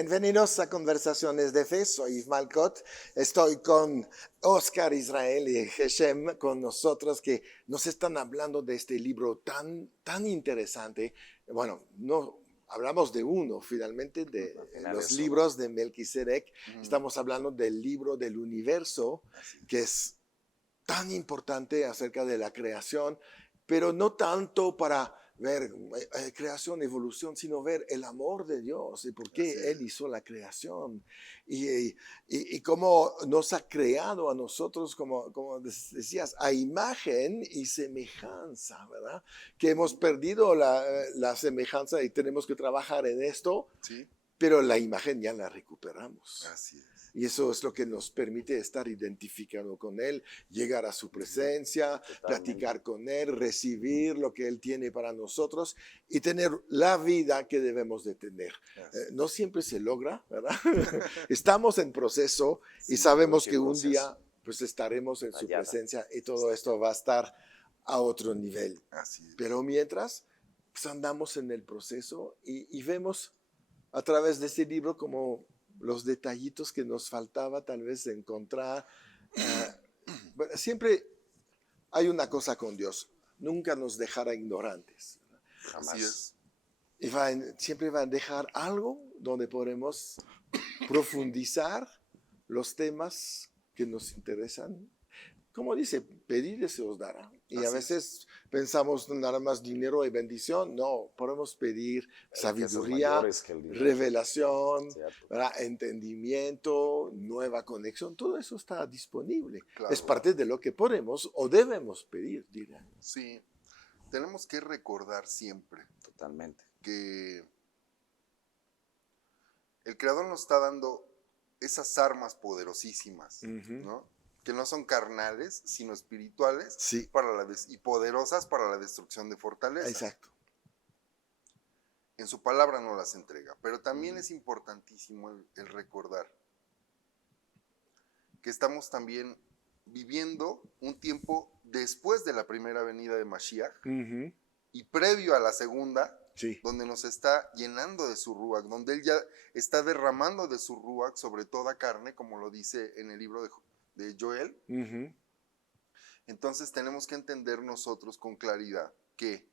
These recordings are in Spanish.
Bienvenidos a Conversaciones de Fe, soy Yves Malcott, estoy con Oscar Israel y Geshem con nosotros que nos están hablando de este libro tan interesante. Bueno, no hablamos de uno finalmente, de los libros de Melquisedec. Estamos hablando del libro del universo, que es tan importante acerca de la creación, pero no tanto para ver creación, evolución, sino ver el amor de Dios y por qué Él hizo la creación y cómo nos ha creado a nosotros, como decías, a imagen y semejanza, ¿verdad? Que hemos perdido la semejanza y tenemos que trabajar en esto, Sí, pero la imagen ya la recuperamos. así es. Y eso es lo que nos permite estar identificado con Él, llegar a su presencia, platicar con Él, recibir lo que Él tiene para nosotros y tener la vida que debemos de tener. No siempre se logra, ¿verdad? Estamos en proceso y sabemos que un día pues estaremos en su presencia y todo esto va a estar a otro nivel. Así es. Pero mientras, pues andamos en el proceso y vemos a través de este libro como los detallitos que nos faltaba tal vez encontrar. Bueno, siempre hay una cosa con Dios, nunca nos dejará ignorantes. Jamás. Así es. Y siempre va a dejar algo donde podemos profundizar los temas que nos interesan. Como dice, pedid y se os dará. Y a veces pensamos nada más dinero y bendición. No, podemos pedir sabiduría, revelación, entendimiento, nueva conexión. Todo eso está disponible. Claro. Es parte de lo que podemos o debemos pedir, diría. Sí, tenemos que recordar siempre Totalmente. que el Creador nos está dando esas armas poderosísimas, ¿no? Que no son carnales, sino espirituales, Sí. y poderosas para la destrucción de fortalezas. Exacto. En su palabra no las entrega, pero también es importantísimo el recordar que estamos también viviendo un tiempo después de la primera venida de Mashiach y previo a la segunda, Sí. donde nos está llenando de su ruach, donde Él ya está derramando de su ruach sobre toda carne, como lo dice en el libro de Joel. Entonces tenemos que entender nosotros con claridad que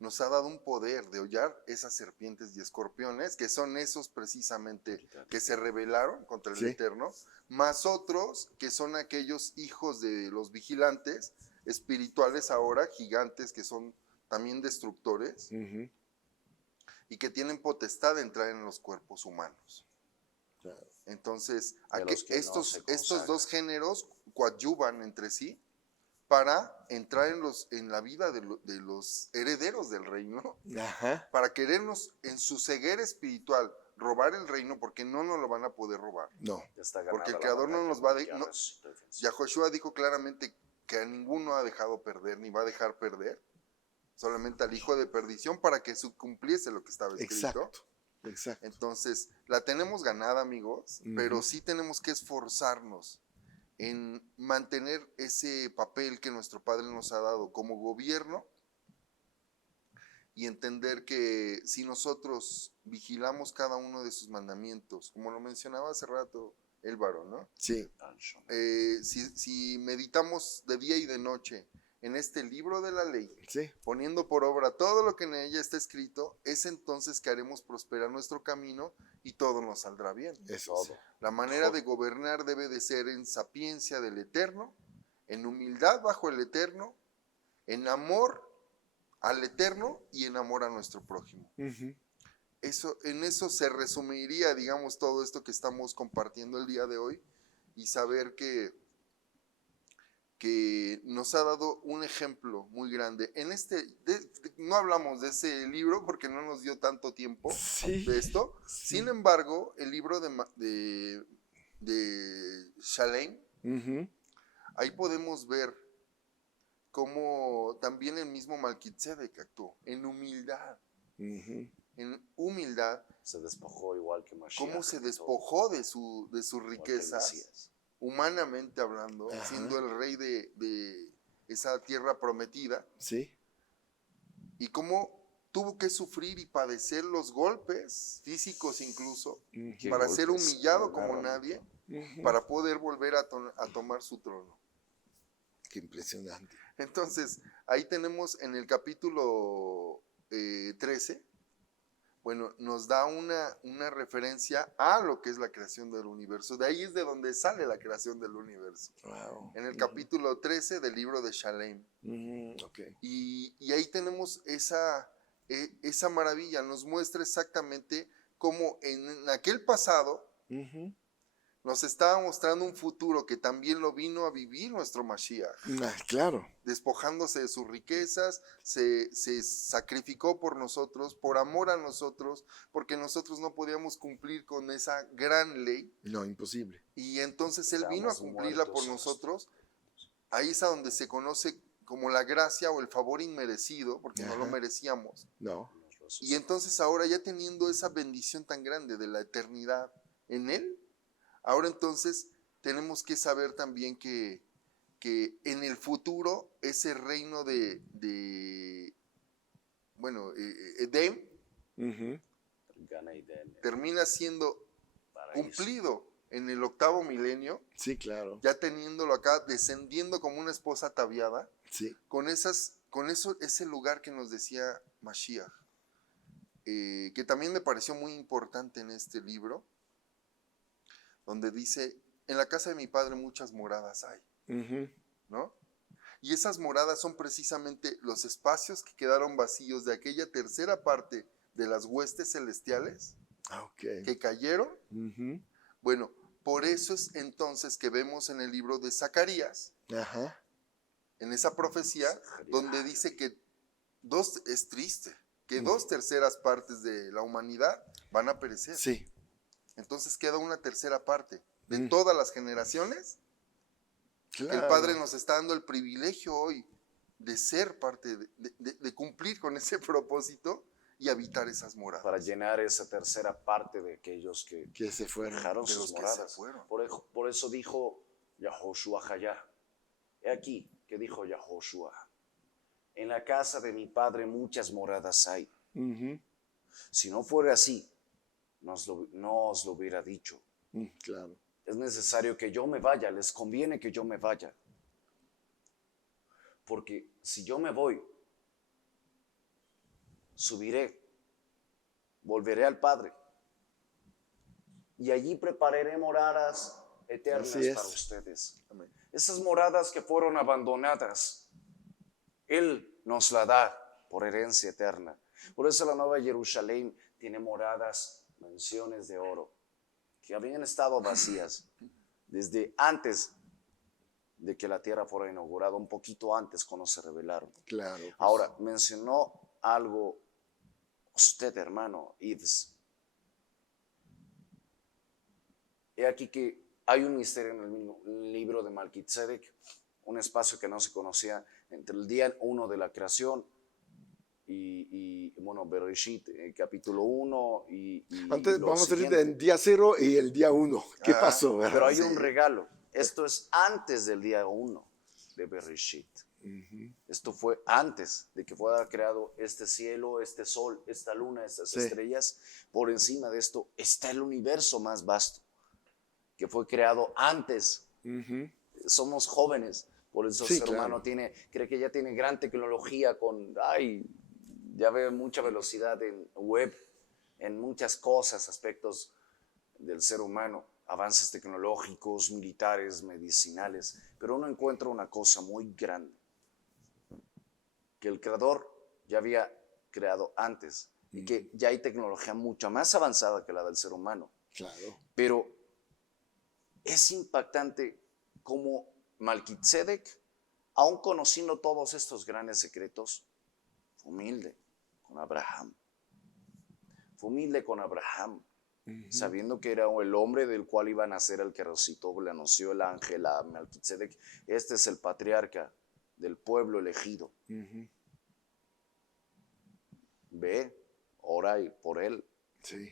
nos ha dado un poder de hollar esas serpientes y escorpiones, que son esos precisamente que se rebelaron contra el Eterno, más otros que son aquellos hijos de los vigilantes espirituales ahora, gigantes que son también destructores y que tienen potestad de entrar en los cuerpos humanos. Claro. Entonces, estos dos géneros coadyuvan entre sí para entrar en la vida de los herederos del reino, Ajá. para querernos en su ceguera espiritual robar el reino, porque no nos lo van a poder robar. No. Porque el Creador no nos va a... Yahoshua dijo claramente que a ninguno ha dejado perder, ni va a dejar perder, solamente al hijo de perdición, para que cumpliese lo que estaba escrito. Exacto. Entonces, la tenemos ganada, amigos, pero sí tenemos que esforzarnos en mantener ese papel que nuestro Padre nos ha dado como gobierno y entender que si nosotros vigilamos cada uno de sus mandamientos, como lo mencionaba hace rato Álvaro, ¿no? Sí. Si meditamos de día y de noche en este libro de la ley, Sí. poniendo por obra todo lo que en ella está escrito, es entonces que haremos prosperar nuestro camino y todo nos saldrá bien. Eso sí. La manera de gobernar debe de ser en sapiencia del Eterno, en humildad bajo el Eterno, en amor al Eterno y en amor a nuestro prójimo. En eso se resumiría, digamos, todo esto que estamos compartiendo el día de hoy, y saber que nos ha dado un ejemplo muy grande. No hablamos de ese libro porque no nos dio tanto tiempo de esto. Sí. Sin embargo, el libro de Shalem, ahí podemos ver cómo también el mismo Melquisedec actuó en humildad. En humildad. Se despojó igual que Mashiach. Cómo se despojó de sus riquezas, humanamente hablando, siendo el rey de esa tierra prometida. Sí. Y cómo tuvo que sufrir y padecer los golpes físicos incluso, Ujú. para ser golpes, humillado lo como agarran. nadie, Ujú. para poder volver a tomar su trono. Qué impresionante. Entonces, ahí tenemos en el capítulo 13, bueno, nos da una referencia a lo que es la creación del universo. De ahí es de donde sale la creación del universo. Wow. En el capítulo 13 del libro de Shalem. Ok. Y ahí tenemos esa maravilla, nos muestra exactamente cómo en aquel pasado Ujú. nos estaba mostrando un futuro que también lo vino a vivir nuestro Mashiach. Claro. Despojándose de sus riquezas, se sacrificó por nosotros, por amor a nosotros, porque nosotros no podíamos cumplir con esa gran ley. No, imposible. Y entonces Él vino a Estamos cumplirla por muertos en nosotros. Ahí es a donde se conoce como la gracia o el favor inmerecido, porque no lo Ajá. merecíamos. No. Y entonces ahora ya teniendo esa bendición tan grande de la eternidad en Él, ahora entonces tenemos que saber también que en el futuro ese reino Edén Ujú. Gan Eden, termina siendo paraíso. cumplido en el 8º milenio, Sí, claro. ya teniéndolo acá, descendiendo como una esposa ataviada, Sí. con ese lugar que nos decía Mashiach, que también me pareció muy importante en este libro, donde dice, en la casa de mi padre muchas moradas hay, Ujú. ¿no? Y esas moradas son precisamente los espacios que quedaron vacíos de aquella tercera parte de las huestes celestiales Ok. que cayeron. Ujú. Bueno, por eso es entonces que vemos en el libro de Zacarías, Ajá. en esa profecía, Zacarías. donde dice que es triste, que 2/3 partes de la humanidad van a perecer. Sí. Entonces queda una tercera parte de Mm. todas las generaciones, Claro. que el Padre nos está dando el privilegio hoy de ser parte, de cumplir con ese propósito y habitar esas moradas. Para llenar esa tercera parte de aquellos que Que se fueron. dejaron de los sus que moradas. se fueron. Por eso dijo Yahoshua Hayá. He aquí que dijo Yahoshua: en la casa de mi padre muchas moradas hay. Ujú. Si no fuera así, no os lo hubiera dicho. Claro. Es necesario que yo me vaya, les conviene que yo me vaya. Porque si yo me voy, subiré, volveré al Padre, y allí prepararé moradas eternas Así es. para ustedes. Amén. Esas moradas que fueron abandonadas, Él nos la da por herencia eterna. Por eso la Nueva Jerusalén tiene moradas, mansiones de oro, que habían estado vacías desde antes de que la tierra fuera inaugurada, un poquito antes cuando se revelaron. Claro. Pues. Ahora, mencionó algo usted, hermano Yves. He aquí que hay un misterio en el mismo libro de Melquisedec, un espacio que no se conocía entre el día 1 de la creación y Bereshit, capítulo 1 y Antes lo vamos a ir siguiente. del día 0 y el día 1. ¿Qué pasó? ¿Verdad? Pero hay Sí. un regalo. Esto es antes del día 1 de Bereshit. Esto fue antes de que fuera creado este cielo, este sol, esta luna, estas Sí. estrellas. Por encima de esto está el universo más vasto, que fue creado antes. Ujú. Somos jóvenes, por eso Sí, el ser claro. humano cree que ya tiene gran tecnología ya ve mucha velocidad en web, en muchas cosas, aspectos del ser humano, avances tecnológicos, militares, medicinales, pero uno encuentra una cosa muy grande, que el creador ya había creado antes y que ya hay tecnología mucho más avanzada que la del ser humano. Claro. Pero es impactante cómo Melquisedec, aun conociendo todos estos grandes secretos, fue humilde con Abraham. Fue humilde con Abraham, sabiendo que era el hombre del cual iba a nacer el que resucitó, le anunció el ángel a Melquisedec. Este es el patriarca del pueblo elegido. Ve, ora por él, Sí.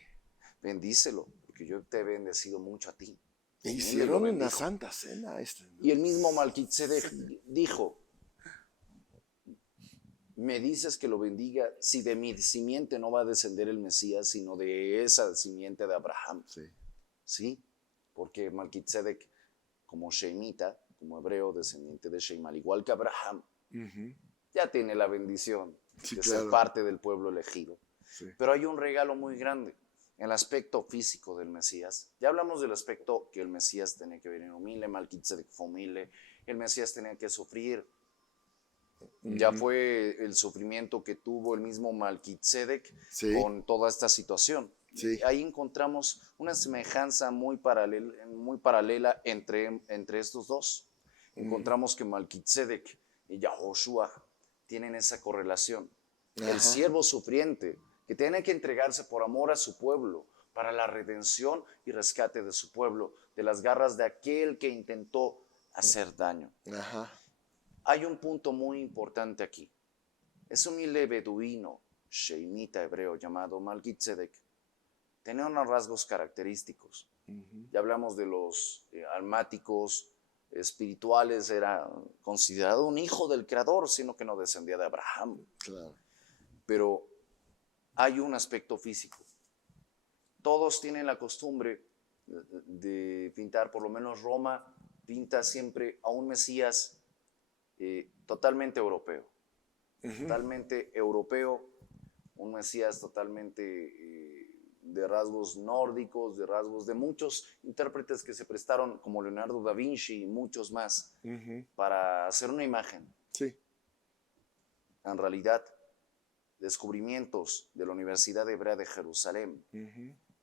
bendícelo, porque yo te he bendecido mucho a ti. Hicieron lo una bendijo. santa cena. Y el mismo Melquisedec dijo: me dices que lo bendiga si de mi simiente no va a descender el Mesías, sino de esa simiente de Abraham. Sí. ¿Sí? Porque Malquitzedek, como Shemita, como hebreo descendiente de Shem, al igual que Abraham, ya tiene la bendición Sí, de claro. ser parte del pueblo elegido. Sí. Pero hay un regalo muy grande en el aspecto físico del Mesías. Ya hablamos del aspecto que el Mesías tenía que venir humilde, Malquitzedek fue humilde, el Mesías tenía que sufrir. Ya fue el sufrimiento que tuvo el mismo Malquitzedek Sí. con toda esta situación. Sí. Ahí encontramos una semejanza muy paralela entre estos dos. Encontramos que Malquitzedek y Yahoshua tienen esa correlación. El siervo sufriente que tiene que entregarse por amor a su pueblo para la redención y rescate de su pueblo de las garras de aquel que intentó hacer daño. Ajá. Hay un punto muy importante aquí. Ese humilde beduino, sheimita hebreo llamado Malquitzedek, tenía unos rasgos característicos. Ya hablamos de los almáticos espirituales, era considerado un hijo del Creador, sino que no descendía de Abraham. Claro. Pero hay un aspecto físico. Todos tienen la costumbre de pintar, por lo menos Roma pinta siempre a un Mesías totalmente europeo. Totalmente europeo, un Mesías totalmente de rasgos nórdicos, de rasgos de muchos intérpretes que se prestaron, como Leonardo da Vinci y muchos más, para hacer una imagen. Sí. En realidad, descubrimientos de la Universidad Hebrea de Jerusalén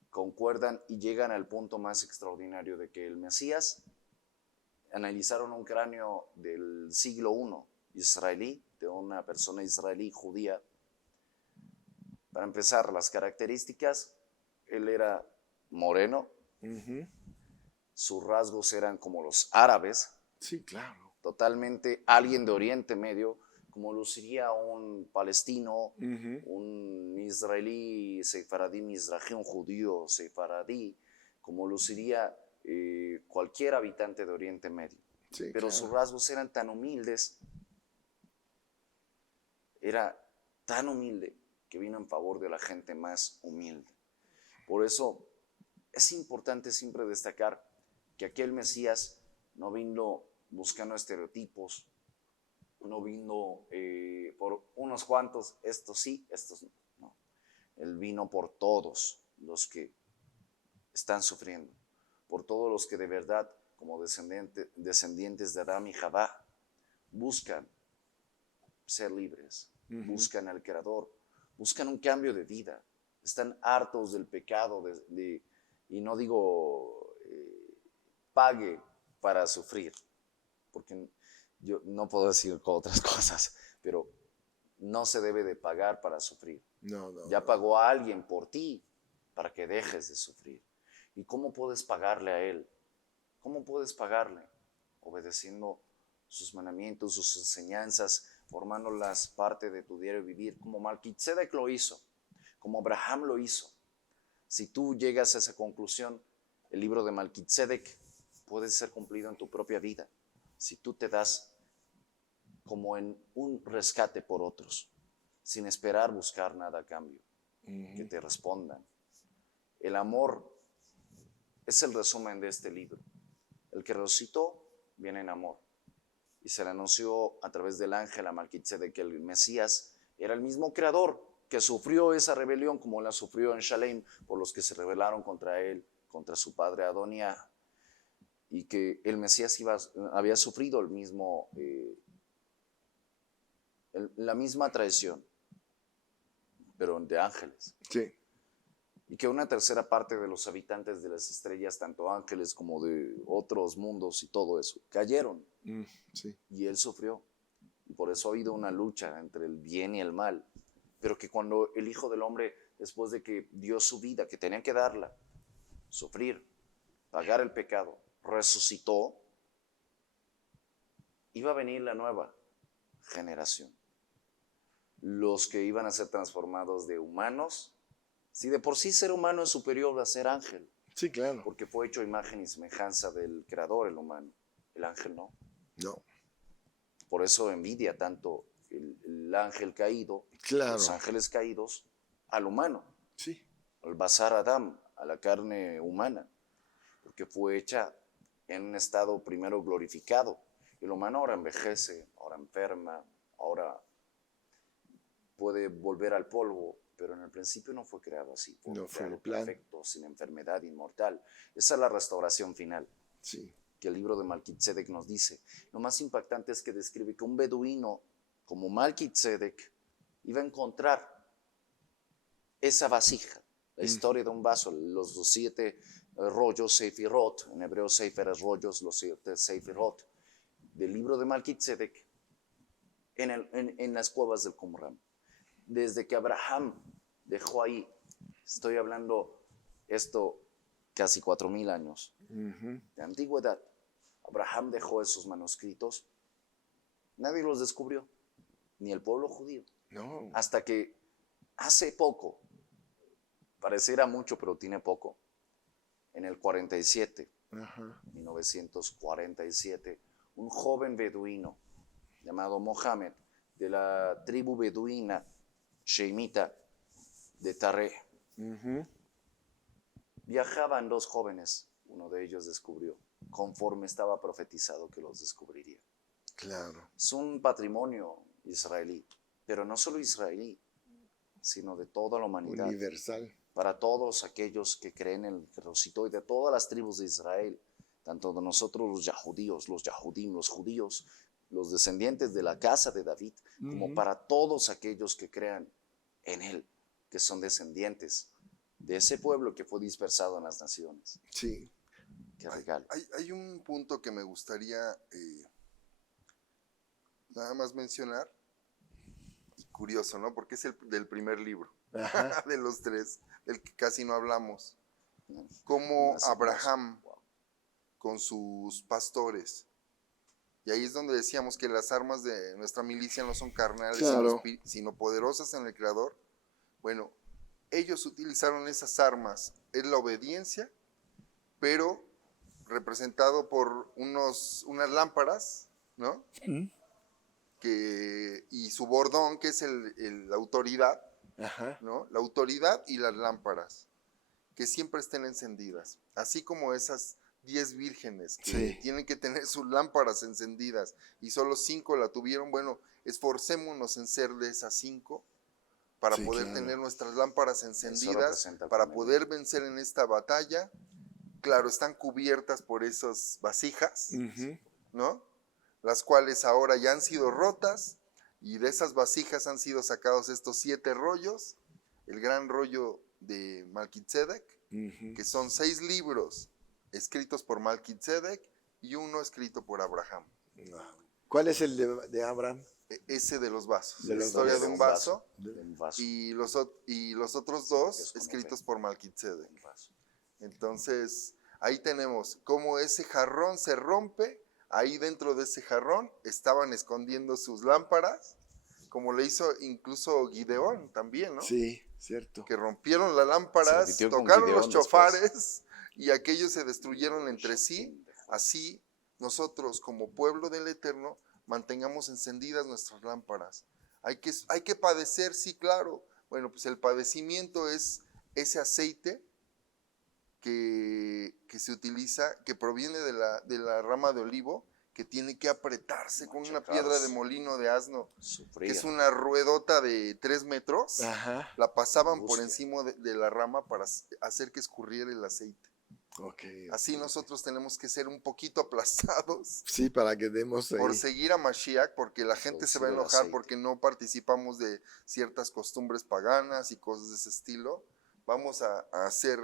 concuerdan y llegan al punto más extraordinario de que el Mesías, analizaron un cráneo del siglo I israelí, de una persona israelí judía. Para empezar, las características: él era moreno, sus rasgos eran como los árabes, Sí, claro. totalmente alguien de Oriente Medio, como luciría un palestino, un israelí sefaradí mizrahi, un judío sefaradí, como luciría cualquier habitante de Oriente Medio. Sí, Pero claro. sus rasgos eran tan humildes, era tan humilde que vino en favor de la gente más humilde. Por eso es importante siempre destacar que aquel Mesías no vino buscando estereotipos, no vino por unos cuantos, estos sí, estos no. No. Él vino por todos los que están sufriendo, por todos los que de verdad, como descendientes de Adán y Jabá, buscan ser libres, buscan al Creador, buscan un cambio de vida, están hartos del pecado, y no digo pague para sufrir, porque yo no puedo decir otras cosas, pero no se debe de pagar para sufrir. No, no. Ya pagó a alguien por ti para que dejes de sufrir. ¿Y cómo puedes pagarle a Él? ¿Cómo puedes pagarle? Obedeciendo sus mandamientos, sus enseñanzas, formándolas parte de tu diario vivir, como Malquitzedek lo hizo, como Abraham lo hizo. Si tú llegas a esa conclusión, el libro de Malquitzedek puede ser cumplido en tu propia vida, si tú te das como en un rescate por otros, sin esperar buscar nada a cambio, que te respondan. El amor es el resumen de este libro. El que resucitó viene en amor. Y se le anunció a través del ángel a Malquitzedek que el Mesías era el mismo creador que sufrió esa rebelión como la sufrió en Shalem por los que se rebelaron contra él, contra su padre Adonía, y que el Mesías había sufrido la misma traición, pero de ángeles. Sí. Y que una tercera parte de los habitantes de las estrellas, tanto ángeles como de otros mundos y todo eso, cayeron. Sí. Y él sufrió. Y por eso ha habido una lucha entre el bien y el mal. Pero que cuando el Hijo del Hombre, después de que dio su vida, que tenía que darla, sufrir, pagar el pecado, resucitó, iba a venir la nueva generación. Los que iban a ser transformados de humanos. Si de por sí ser humano es superior a ser ángel. Sí, claro. Porque fue hecho a imagen y semejanza del Creador, el humano. El ángel no. No. Por eso envidia tanto el ángel caído, Claro. los ángeles caídos, al humano, Sí. al Basar Adam, a la carne humana, porque fue hecha en un estado primero glorificado. El humano ahora envejece, ahora enferma, ahora puede volver al polvo, pero en el principio no fue creado así, fue No fue creado el plan. perfecto, sin enfermedad, inmortal. Esa es la restauración final Sí. que el libro de Malquitzedek nos dice. Lo más impactante es que describe que un beduino como Malquitzedek iba a encontrar esa vasija, la historia de un vaso, los 7 rollos Sefirot, en hebreo Sefer es rollos, los 7 Sefirot, del libro de Malquitzedek en las cuevas del Qumran. Desde que Abraham dejó ahí, estoy hablando esto casi 4000 años de antigüedad, Abraham dejó esos manuscritos, nadie los descubrió, ni el pueblo judío, No. hasta que hace poco, pareciera mucho pero tiene poco, en el 47, Ajá. 1947, un joven beduino llamado Mohammed, de la tribu beduina sheimita de Taré. Viajaban 2 jóvenes, uno de ellos descubrió, conforme estaba profetizado que los descubriría. Claro. Es un patrimonio israelí, pero no solo israelí, sino de toda la humanidad. Universal. Para todos aquellos que creen en el Rosito y de todas las tribus de Israel, tanto de nosotros los Yahudíos, los Yahudim, los judíos, los descendientes de la casa de David, como para todos aquellos que crean en él, que son descendientes de ese pueblo que fue dispersado en las naciones. Sí. Qué regalo. Hay un punto que me gustaría nada más mencionar, y curioso, ¿no? Porque es el del primer libro, de los 3, del que casi no hablamos. Cómo Abraham, con sus pastores, y ahí es donde decíamos que las armas de nuestra milicia no son carnales, claro, sino poderosas en el Creador. Bueno, ellos utilizaron esas armas, es la obediencia, pero representado por unas lámparas, ¿no? Y su bordón, que es la autoridad, ¿no? La autoridad y las lámparas, que siempre estén encendidas, así como esas 10 vírgenes que tienen que tener sus lámparas encendidas y solo 5 la tuvieron. Bueno, esforcémonos en ser de esas 5 para poder tener nuestras lámparas encendidas, para poder vencer en esta batalla. Claro, están cubiertas por esas vasijas, ¿no? Las cuales ahora ya han sido rotas, y de esas vasijas han sido sacados estos 7 rollos, el gran rollo de Malquitzedek, que son 6 libros escritos por Malquitzedek y uno escrito por Abraham. ¿Cuál es el de Abraham? Ese de los vasos, de la historia de un vaso, vaso. y los otros 2 escritos por Malquitzedek. Entonces, ahí tenemos cómo ese jarrón se rompe. Ahí dentro de ese jarrón estaban escondiendo sus lámparas, como le hizo incluso Gideón también, ¿no? Sí, cierto. Que rompieron las lámparas, tocaron los chofares y aquellos se destruyeron entre sí. Así nosotros como pueblo del Eterno mantengamos encendidas nuestras lámparas. Hay que padecer, sí, claro. Bueno, pues el padecimiento es ese aceite que se utiliza, que proviene de la rama de olivo, que tiene que apretarse con una piedra de molino de asno, que es una ruedota de 3 metros. La pasaban por encima de la rama para hacer que escurriera el aceite. Así nosotros tenemos que ser un poquito aplastados. Sí, para que demos por seguir a Mashiach, porque la gente se va a enojar porque no participamos de ciertas costumbres paganas y cosas de ese estilo. Vamos a ser,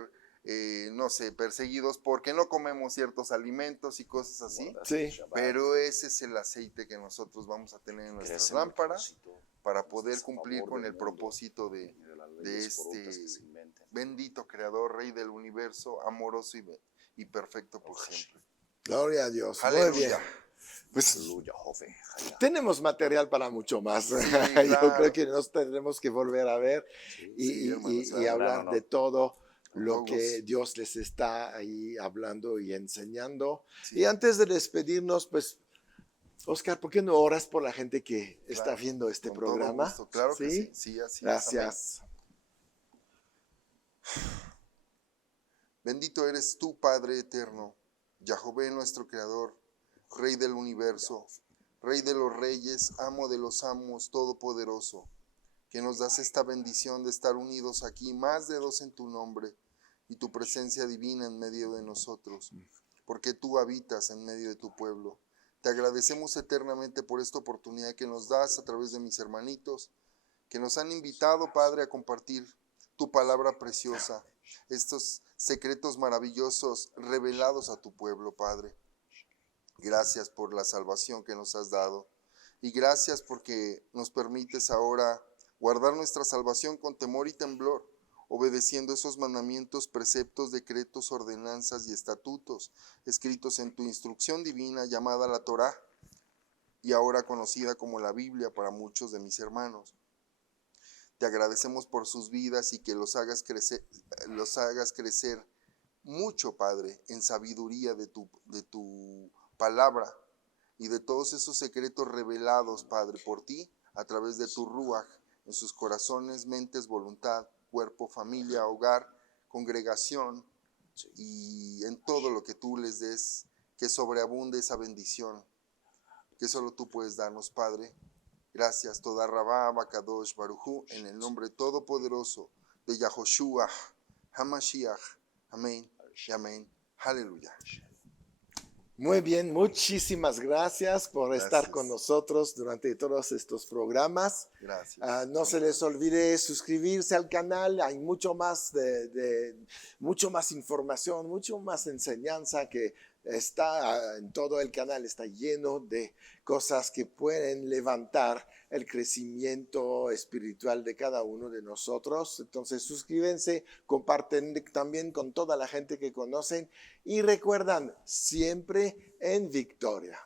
no sé, perseguidos porque no comemos ciertos alimentos y cosas así. Sí. Pero ese es el aceite que nosotros vamos a tener en nuestras lámparas para poder cumplir con el propósito de este bendito Creador, Rey del Universo, amoroso y perfecto por siempre. Gloria a Dios. Aleluya. Muy bien. Pues Aleluya, tenemos material para mucho más. Sí, Yo creo que nos tendremos que volver a ver y hablar de todo lo que Dios les está ahí hablando y enseñando. Y antes de despedirnos, pues Oscar, ¿por qué no oras por la gente que está Claro, viendo este con todo programa? gusto, claro que sí, sí, así es, Gracias. Bendito eres tú, Padre eterno, Yahvé nuestro Creador, Rey del universo, Rey de los reyes, Amo de los amos, Todopoderoso, que nos das esta bendición de estar unidos aquí, más de dos en tu nombre, y tu presencia divina en medio de nosotros, porque tú habitas en medio de tu pueblo. Te agradecemos eternamente por esta oportunidad que nos das a través de mis hermanitos, que nos han invitado, Padre, a compartir tu palabra preciosa, estos secretos maravillosos revelados a tu pueblo, Padre. Gracias por la salvación que nos has dado y gracias porque nos permites ahora guardar nuestra salvación con temor y temblor, obedeciendo esos mandamientos, preceptos, decretos, ordenanzas y estatutos escritos en tu instrucción divina llamada la Torá y ahora conocida como la Biblia para muchos de mis hermanos. Te agradecemos por sus vidas y que los hagas crecer mucho, Padre, en sabiduría de tu palabra y de todos esos secretos revelados, Padre, por ti, a través de tu Ruaj, en sus corazones, mentes, voluntad, cuerpo, familia, hogar, congregación y en todo lo que tú les des, que sobreabunde esa bendición que solo tú puedes darnos, Padre. Gracias, Toda Rabá, Bakadosh, Barujú, en el nombre todopoderoso de Yahoshua, Hamashiach. Amén y amén. Aleluya. Muy bien, muchísimas gracias por estar Gracias. con nosotros durante todos estos programas. Gracias. No se les olvide suscribirse al canal, hay mucho más mucho más información, mucho más enseñanza que está en todo el canal, está lleno de cosas que pueden levantar el crecimiento espiritual de cada uno de nosotros. Entonces suscríbanse, comparten también con toda la gente que conocen y recuerdan siempre en victoria.